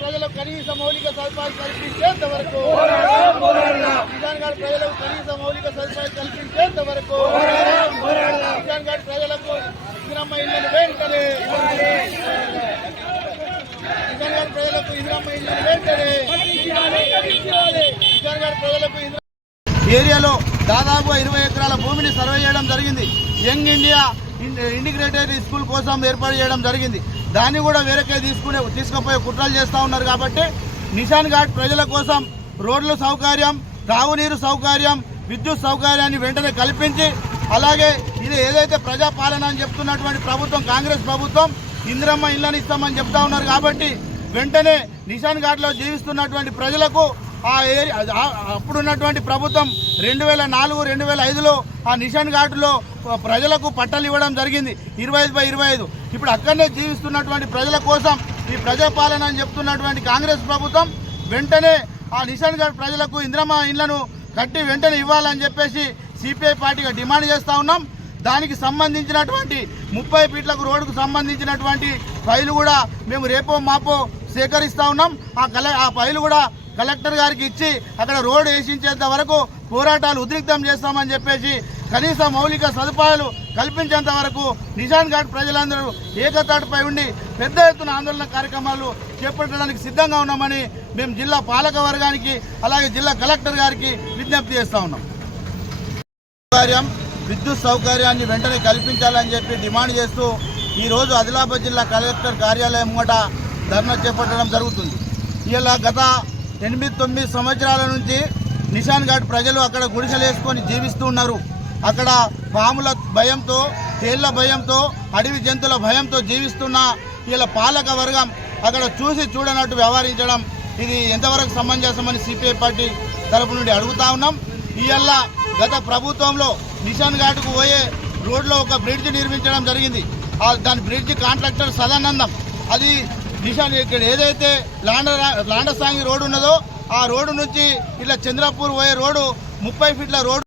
ప్రజలకు కనీస మౌలిక సదుపాయాలు కల్పించేంత వరకు ప్రజలకు కనీస మౌలిక సదుపాయాలు కల్పించేంత వరకు ప్రజలకు ఇందిరమ్మ ఇళ్లను వెంటనే ప్రజలకు ఇందిరమ్మ ఇళ్లను వెంటనే ప్రజలకు ఏరియాలో దాదాపు 20 ఎకరాల భూమిని సర్వే చేయడం జరిగింది. యంగ్ ఇండియా ఇంటిగ్రేటెడ్ స్కూల్ కోసం ఏర్పాటు చేయడం జరిగింది. దాన్ని కూడా వేరేకే తీసుకుపోయే కుట్రలు చేస్తూ ఉన్నారు. కాబట్టి నిషాన్ ఘాట్ ప్రజల కోసం రోడ్ల సౌకర్యం, తాగునీరు సౌకర్యం, విద్యుత్ సౌకర్యాన్ని వెంటనే కల్పించి, అలాగే ఇది ఏదైతే ప్రజాపాలన అని చెప్తున్నటువంటి ప్రభుత్వం కాంగ్రెస్ ప్రభుత్వం ఇందిరమ్మ ఇళ్లను ఇస్తామని చెప్తా ఉన్నారు. కాబట్టి వెంటనే నిషాన్ ఘాట్లో జీవిస్తున్నటువంటి ప్రజలకు ఆ ఏరియా అప్పుడున్నటువంటి ప్రభుత్వం 2004-2005లో ఆ నిషాన్ ఘాట్లో ప్రజలకు పట్టాలు ఇవ్వడం జరిగింది 25/25. ఇప్పుడు అక్కడనే జీవిస్తున్నటువంటి ప్రజల కోసం ఈ ప్రజాపాలన అని చెప్తున్నటువంటి కాంగ్రెస్ ప్రభుత్వం వెంటనే ఆ నిషాన్ ఘాట్ ప్రజలకు ఇందిరమ్మ ఇళ్లను కట్టి వెంటనే ఇవ్వాలని చెప్పేసి సిపిఐ పార్టీగా డిమాండ్ చేస్తూ ఉన్నాం. దానికి సంబంధించినటువంటి 30 ఫీట్లకు రోడ్డుకు సంబంధించినటువంటి ఫైలు కూడా మేము రేపో మాపో సేకరిస్తూ ఉన్నాం. ఆ ఫైలు కూడా కలెక్టర్ గారికి ఇచ్చి అక్కడ రోడ్డు వేసించేంత వరకు పోరాటాలు ఉద్రిక్తం చేస్తామని చెప్పేసి కనీస మౌలిక సదుపాయాలు కల్పించేంత వరకు నిషాన్ ఘాట్ ప్రజలందరూ ఏకతాటిపై ఉండి పెద్ద ఎత్తున ఆందోళన కార్యక్రమాలు చేపట్టడానికి సిద్ధంగా ఉన్నామని మేము జిల్లా పాలక వర్గానికి అలాగే జిల్లా కలెక్టర్ గారికి విజ్ఞప్తి చేస్తూ ఉన్నాం. విద్యుత్ సౌకర్యాన్ని వెంటనే కల్పించాలని చెప్పి డిమాండ్ చేస్తూ ఈరోజు ఆదిలాబాద్ జిల్లా కలెక్టర్ కార్యాలయం ముంగట ధర్నా చేపట్టడం జరుగుతుంది. ఇలా గత 8-9 సంవత్సరాల నుంచి నిషాన్ ఘాట్ ప్రజలు అక్కడ గుడిసెలు వేసుకొని జీవిస్తూ ఉన్నారు. అక్కడ పాముల భయంతో, తేళ్ల భయంతో, అడవి జంతువుల భయంతో జీవిస్తున్న ఇలా పాలక వర్గం అక్కడ చూసి చూడనట్టు వ్యవహరించడం ఇది ఎంతవరకు సమంజసమని సిపిఐ పార్టీ తరపు నుండి అడుగుతా ఉన్నాం. ఇవాళ గత ప్రభుత్వంలో నిషాన్ ఘాట్కు పోయే రోడ్లో ఒక బ్రిడ్జ్ నిర్మించడం జరిగింది. దాని బ్రిడ్జ్ కాంట్రాక్టర్ సదానందం. అది నిషాన్ ఇక్కడ ఏదైతే లాండసాంగి రోడ్డు ఉన్నదో ఆ రోడ్డు నుంచి ఇట్లా చంద్రపూర్ పోయే రోడ్డు 30 ఫీట్ల రోడ్డు